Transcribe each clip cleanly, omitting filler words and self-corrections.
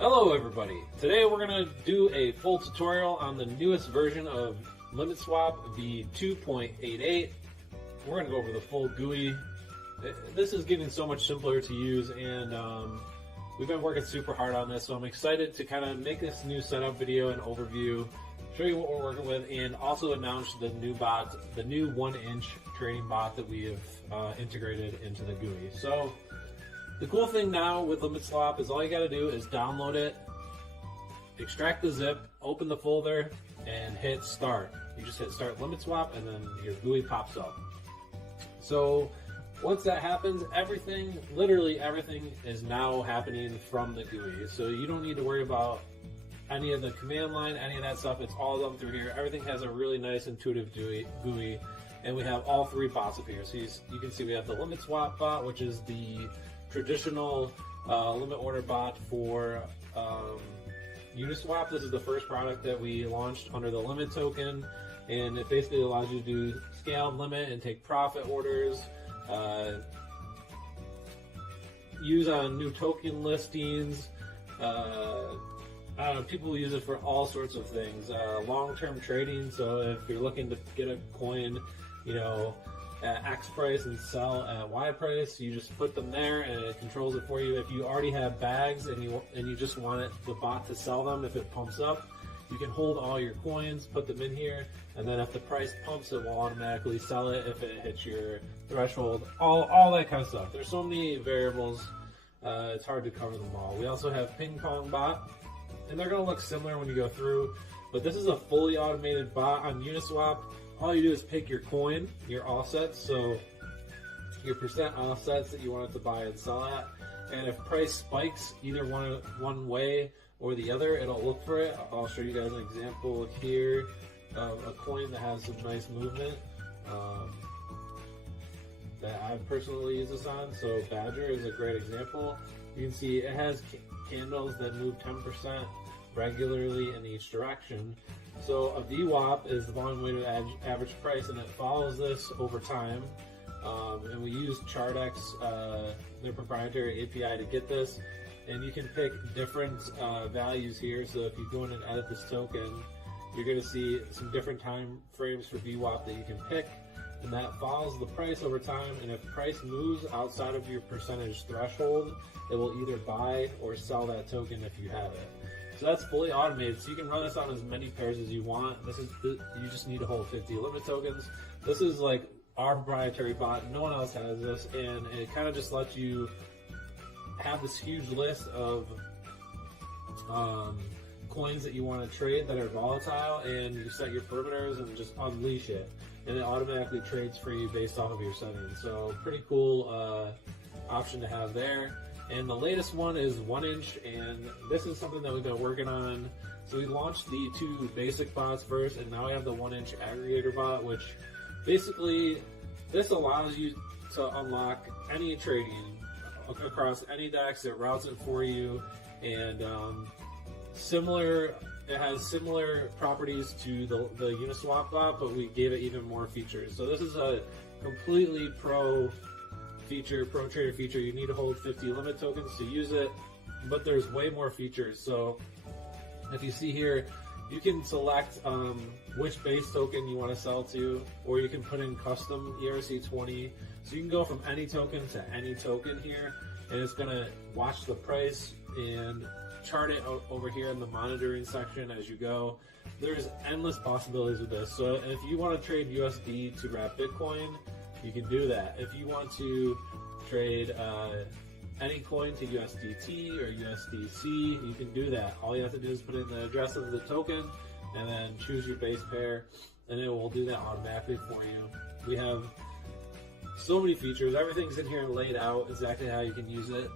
Hello everybody! Today we're going to do a full tutorial on the newest version of LimitSwap, the 2.88. We're going to go over the full GUI. This is getting so much simpler to use, and we've been working super hard on this, so I'm excited to kind of make this new setup video and overview, show you what we're working with, and also announce the new bot, the new 1-inch trading bot that we have integrated into the GUI. So the cool thing now with LimitSwap is all you got to do is download it, extract the zip, open the folder, and hit start. You just hit start LimitSwap, and then your GUI pops up. So once that happens, everything, literally everything, is now happening from the GUI. So you don't need to worry about any of the command line, any of that stuff. It's all done through here. Everything has a really nice intuitive GUI, and we have all three bots up here. So you can see we have the LimitSwap bot, which is the traditional limit order bot for Uniswap. This is the first product that we launched under the limit token, and it basically allows you to do scaled limit and take profit orders, use on new token listings. People use it for all sorts of things. Long-term trading, so if you're looking to get a coin, at X price and sell at Y price, you just put them there and it controls it for you. If you already have bags and you just want the bot to sell them, if it pumps up, you can hold all your coins, put them in here, and then if the price pumps, it will automatically sell it if it hits your threshold. All that kind of stuff. There's so many variables, it's hard to cover them all. We also have ping pong bot, and they're going to look similar when you go through, but this is a fully automated bot on Uniswap. All you do is pick your coin, your offsets, so your percent offsets that you want it to buy and sell at, and if price spikes either one way or the other, it'll look for it. I'll show you guys an example here of a coin that has some nice movement that I personally use this on. So Badger is a great example. You can see it has candles that move 10% regularly in each direction. So a VWAP is the volume weighted average price, and it follows this over time. And we use ChartX, their proprietary API, to get this. And you can pick different values here. So if you go in and edit this token, you're going to see some different time frames for VWAP that you can pick. And that follows the price over time. And if price moves outside of your percentage threshold, it will either buy or sell that token if you have it. So that's fully automated, so you can run this on as many pairs as you want. You just need to hold 50 limit tokens. This is like our proprietary bot. No one else has this, and it kind of just lets you have this huge list of coins that you want to trade that are volatile, and you set your parameters and just unleash it, and it automatically trades for you based off of your settings. So pretty cool option to have there. And the latest one is 1-inch, and this is something that we've been working on. So we launched the two basic bots first, and now we have the 1-inch aggregator bot, which basically this allows you to unlock any trading across any DEX. It routes it for you, and it has similar properties to the Uniswap bot, but we gave it even more features. So this is a completely pro trader feature. You need to hold 50 limit tokens to use it, but there's way more features. So if you see here, you can select which base token you want to sell to, or you can put in custom ERC20. So you can go from any token to any token here, and it's going to watch the price and chart it over here in the monitoring section as you go. There's endless possibilities with this. So if you want to trade USD to wrap Bitcoin, you can do that. If you want to trade any coin to USDT or USDC, you can do that. All you have to do is put in the address of the token and then choose your base pair, and it will do that automatically for you. We have so many features. Everything's in here laid out exactly how you can use it.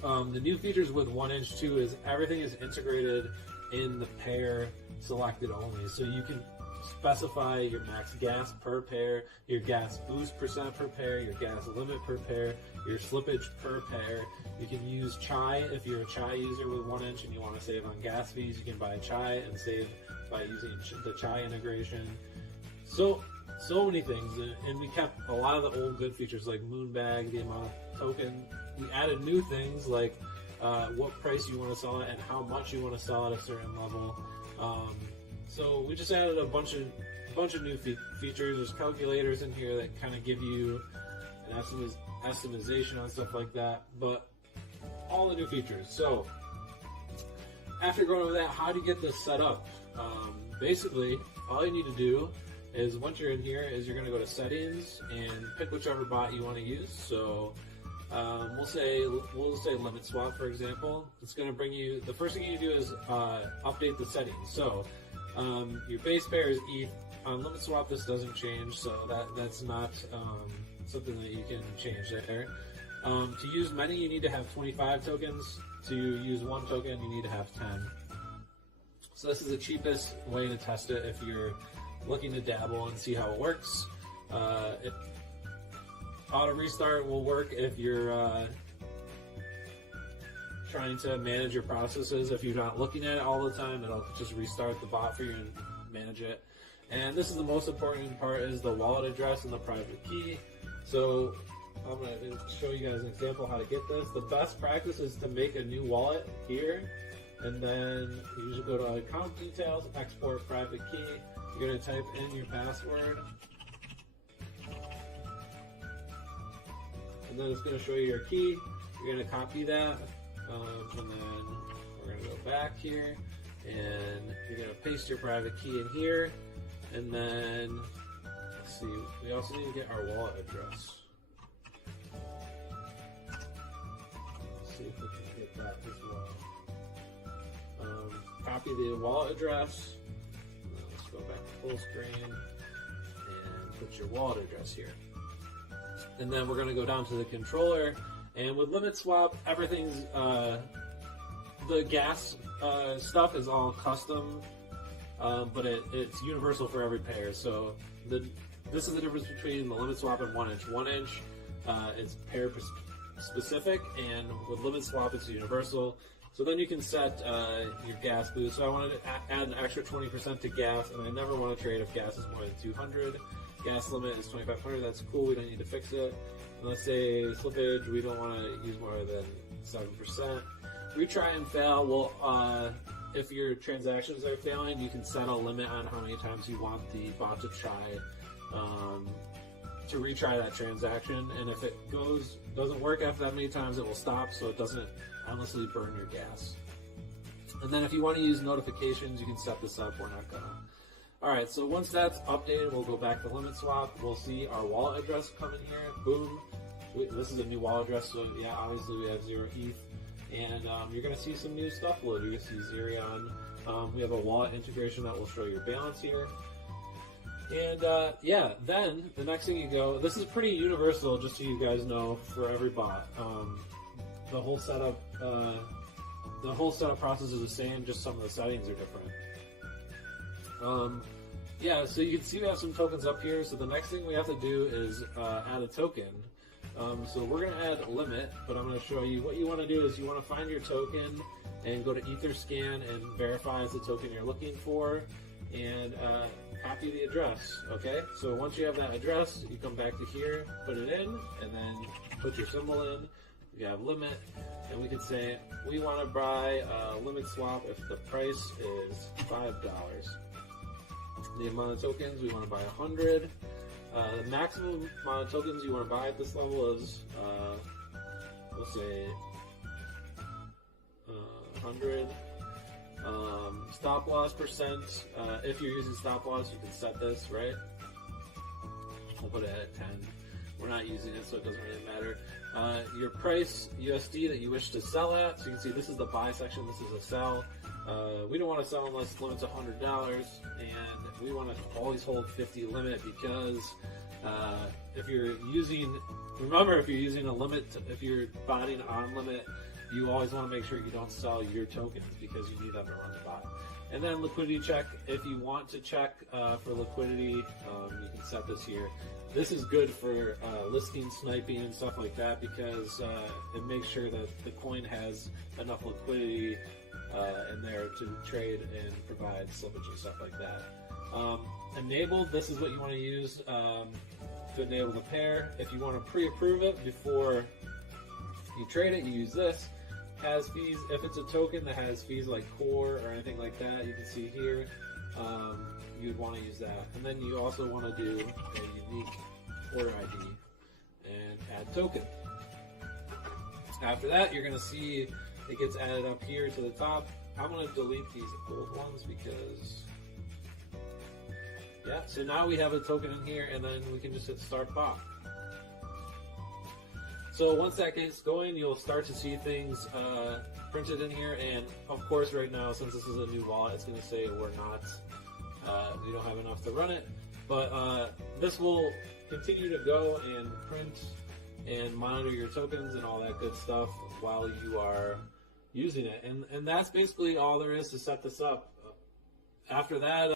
The new features with 1-inch too is everything is integrated in the pair selected only. So you can specify your max gas per pair, your gas boost percent per pair, your gas limit per pair, your slippage per pair. You can use Chai if you're a Chai user with 1-inch and you want to save on gas fees. You can buy Chai and save by using the Chai integration. So many things, and we kept a lot of the old good features like Moonbag, the amount of token. We added new things like what price you want to sell it and how much you want to sell at a certain level. So we just added a bunch of new features. There's calculators in here that kind of give you an estimation on stuff like that, but all the new features. So after going over that, how do you get this set up? Basically, all you need to do is once you're in here is you're going to go to settings and pick whichever bot you want to use. So we'll say limit swap, for example. It's going to bring you, the first thing you do is update the settings. So your base pair is ETH. On limit swap, this doesn't change, so that's not something that you can change there. To use many, you need to have 25 tokens. To use one token, you need to have 10. So this is the cheapest way to test it if you're looking to dabble and see how it works. Auto restart will work if you're trying to manage your processes. If you're not looking at it all the time, it'll just restart the bot for you and manage it. And this is the most important part, is the wallet address and the private key. So I'm going to show you guys an example how to get this. The best practice is to make a new wallet here, and then you usually go to account details, export private key. You're going to type in your password, and then it's going to show you your key. You're going to copy that, and then we're going to go back here, and you're going to paste your private key in here, and then let's see, we also need to get our wallet address. Let's see if we can get that as well. Copy the wallet address. Let's go back to full screen and put your wallet address here. And then we're going to go down to the controller. And with limit swap, everything's the gas stuff is all custom, but it's universal for every pair. So this is the difference between the limit swap and 1 inch. 1 inch is pair specific, and with limit swap it's universal. So then you can set your gas boost. So I wanted to add an extra 20% to gas, and I never want to trade if gas is more than 200. Gas limit is 2,500. That's cool. We don't need to fix it. And let's say slippage, we don't want to use more than 7%. Retry and fail. Well, if your transactions are failing, you can set a limit on how many times you want the bot to try to retry that transaction. And if it doesn't work after that many times, it will stop, so it doesn't endlessly burn your gas. And then if you want to use notifications, you can set this up. We're not gonna. Alright, so once that's updated, we'll go back to limit swap. We'll see our wallet address come in here. Boom. This is a new wallet address, so yeah, obviously we have 0 ETH. And you're going to see some new stuff loaded. You can see Zerion. We have a wallet integration that will show your balance here. And yeah, then the next thing you go, this is pretty universal, just so you guys know, for every bot. The whole setup process is the same, just some of the settings are different. Yeah, so you can see we have some tokens up here. So the next thing we have to do is add a token. So we're going to add a limit, but I'm going to show you what you want to do is you want to find your token and go to Etherscan and verify it's the token you're looking for, and copy the address. Okay, so once you have that address, you come back to here, put it in, and then put your symbol in. You have limit, and we could say we want to buy limit swap if the price is $5. The amount of tokens, we want to buy 100. The maximum amount of tokens you want to buy at this level is, we'll say, 100. Stop loss percent, if you're using stop loss, you can set this, right? We'll put it at 10. We're not using it, so it doesn't really matter. Your price, USD, that you wish to sell at. So you can see this is the buy section, this is a sell. We don't want to sell unless the limit's $100, and we want to always hold 50 limit because if you're using a limit, if you're botting on limit, you always want to make sure you don't sell your tokens because you need them to run the bot. And then liquidity check. If you want to check for liquidity, you can set this here. This is good for listing sniping and stuff like that because it makes sure that the coin has enough liquidity in there to trade and provide slippage and stuff like that. Enabled, this is what you want to use to enable the pair. If you want to pre-approve it before you trade it, you use this. has fees. If it's a token that has fees like core or anything like that, you can see here, you'd want to use that. And then you also want to do a unique order ID and add token. After that, you're going to see it gets added up here to the top. I'm going to delete these old ones because, yeah, so now we have a token in here, and then we can just hit start bot. So once that gets going, you'll start to see things printed in here, and of course right now, since this is a new wallet, it's going to say we don't have enough to run it, but this will continue to go and print and monitor your tokens and all that good stuff while you are using it. And that's basically all there is to set this up. After that,